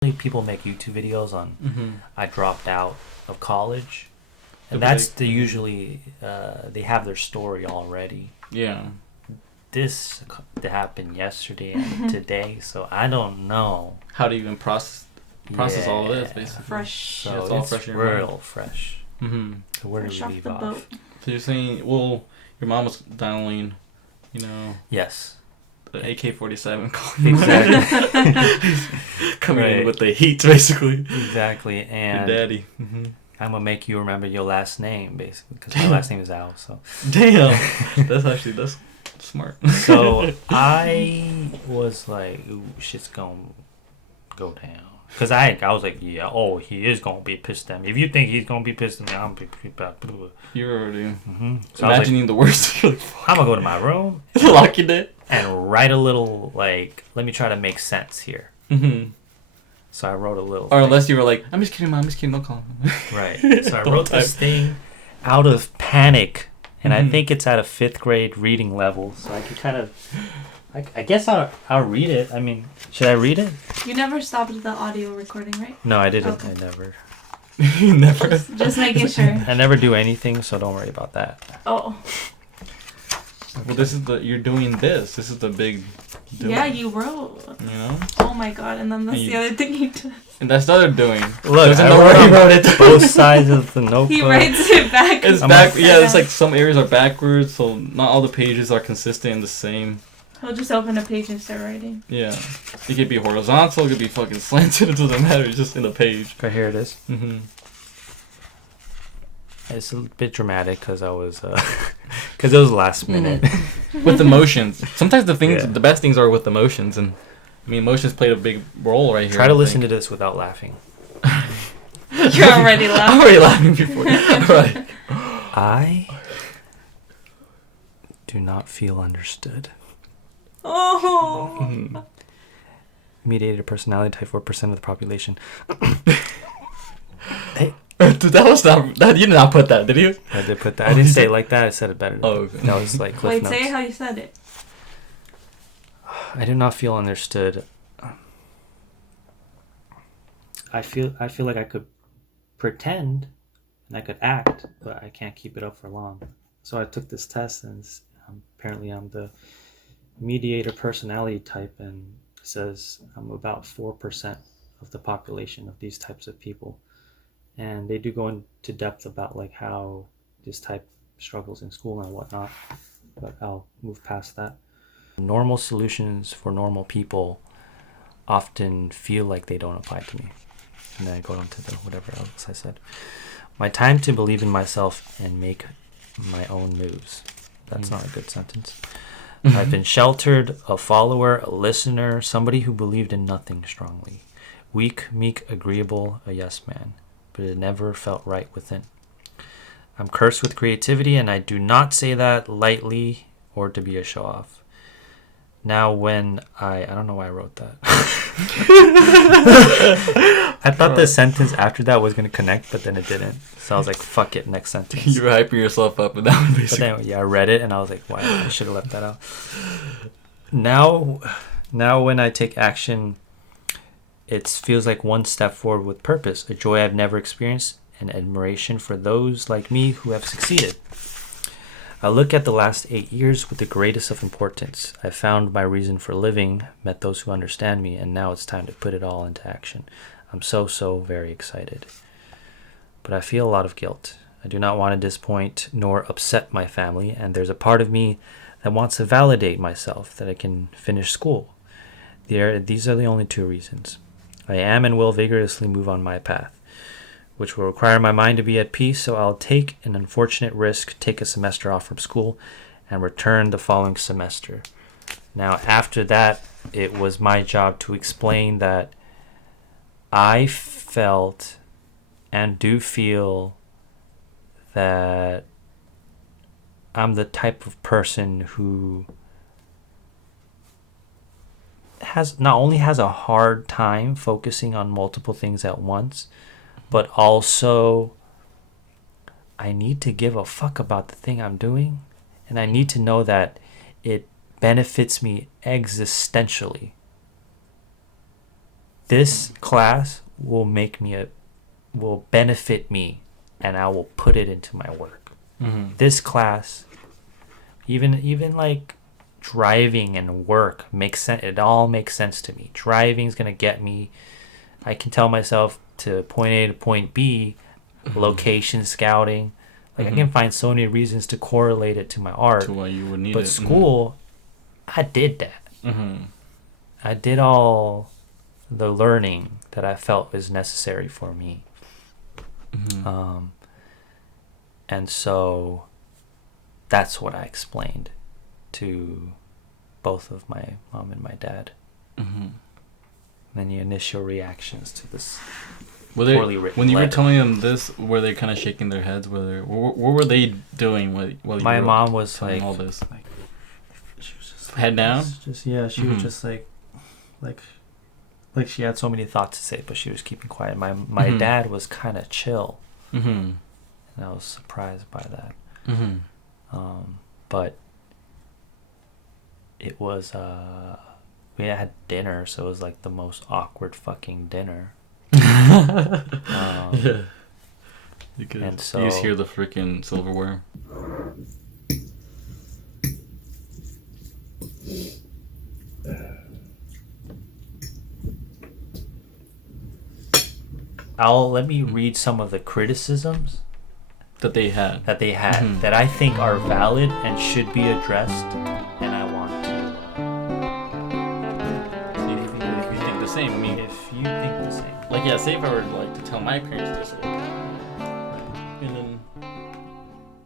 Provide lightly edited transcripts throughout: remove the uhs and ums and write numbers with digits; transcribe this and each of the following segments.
People make YouTube videos on I dropped out of college, and usually they have their story already. Yeah. This happened yesterday and today, so I don't know how to even process all this, basically. Fresh. So it's all fresh in your real mind. Fresh. So where do we leave off? Boat. So you're saying, well, your mom was dialing, Yes. The AK-47 exactly. Coming in with the heat, basically. Exactly, and your daddy. I'm gonna make you remember your last name, basically, because my last name is Al. So. Damn. That's smart. So I was like, "Ooh, shit's gonna go down." Because I was like, "Yeah, he is gonna be pissed at me. If you think he's gonna be pissed at me, I'm gonna be pissed at me." You're already so imagining the worst. I'm gonna go to my room, lock it, and write a little let me try to make sense here. So I wrote a little. Or unless you were like, "I'm just kidding, Mom. I'm just kidding. Don't call him." Right. So I wrote this thing out of panic, and I think it's at a 5th grade reading level. So I could kind of, I guess I'll read it. I mean, should I read it? You never stopped the audio recording, right? No, I didn't. Okay. I never. You never. Just making sure. I never do anything, so don't worry about that. Oh. Well, you're doing this. This is the big doing. Yeah, you wrote. Oh my god, and then that's the other thing he does. And that's the other doing. Look, I wrote it both sides of the notebook. He writes it back. It's back. Yeah, it's like some areas are backwards, so not all the pages are consistent and the same. He'll just open a page and start writing. Yeah. It could be horizontal, it could be fucking slanted, it doesn't matter, it's just in the page. Okay, here it is. It's a bit dramatic because I was, because it was last minute. With emotions. Sometimes the best things are with emotions, and I mean, emotions played a big role right here. Try to listen to this without laughing. You're already laughing. I'm already laughing before. Right. I do not feel understood. Oh. Mediated personality type 4% of the population. Hey. Dude, that was not. You did not put that, did you? I did put that. I didn't say it like that. I said it better. Oh, okay. That was like cliff notes. Wait, say how you said it. I do not feel understood. I feel like I could pretend and I could act, but I can't keep it up for long. So I took this test, and apparently I'm the mediator personality type, and it says I'm about 4% of the population of these types of people. And they do go into depth about like how this type struggles in school and whatnot, but I'll move past that. Normal solutions for normal people often feel like they don't apply to me. And then I go on to the whatever else I said. My time to believe in myself and make my own moves. That's not a good sentence. I've been sheltered, a follower, a listener, somebody who believed in nothing strongly. Weak, meek, agreeable, a yes man. But it never felt right within. I'm cursed with creativity, and I do not say that lightly or to be a show-off. Now when I don't know why I wrote that. I thought the sentence after that was going to connect, but then it didn't. So I was like, fuck it, next sentence. You were hyping yourself up with that one, basically. But then, I read it, and I was like, why? I should have left that out. Now when I take action, it feels like one step forward with purpose, a joy I've never experienced, and admiration for those like me who have succeeded. I look at the last 8 years with the greatest of importance. I found my reason for living, met those who understand me, and now it's time to put it all into action. I'm so very excited. But I feel a lot of guilt. I do not want to disappoint nor upset my family, and there's a part of me that wants to validate myself that I can finish school. These are the only 2 reasons. I am and will vigorously move on my path, which will require my mind to be at peace, so I'll take an unfortunate risk, take a semester off from school, and return the following semester. Now, after that, it was my job to explain that I felt and do feel that I'm the type of person who not only has a hard time focusing on multiple things at once, but also I need to give a fuck about the thing I'm doing, and I need to know that it benefits me existentially. this class will benefit me, and I will put it into my work. This class, even like driving and work makes sense. It all makes sense to me. Driving's gonna get me. I can tell myself to point A to point B, location scouting. Like I can find so many reasons to correlate it to my art. To why you would need but it. School, I did that. I did all the learning that I felt was necessary for me. And so that's what I explained to both of my mom and my dad. And then the initial reactions to this poorly written when you letter. were telling them this, were they kind of shaking their heads? What were they doing while you my were mom was telling like all this? Like, she was just head down? She was just like she had so many thoughts to say, but she was keeping quiet. My dad was kind of chill. And I was surprised by that. But it was we had dinner, so it was like the most awkward fucking dinner. Yeah. And so you just hear the freaking silverware. Let me read some of the criticisms that they had that I think are valid and should be addressed, and I want to see if you think the same. I mean, if you think the same. Like, yeah, say if I were like to tell my parents this, and then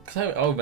because I would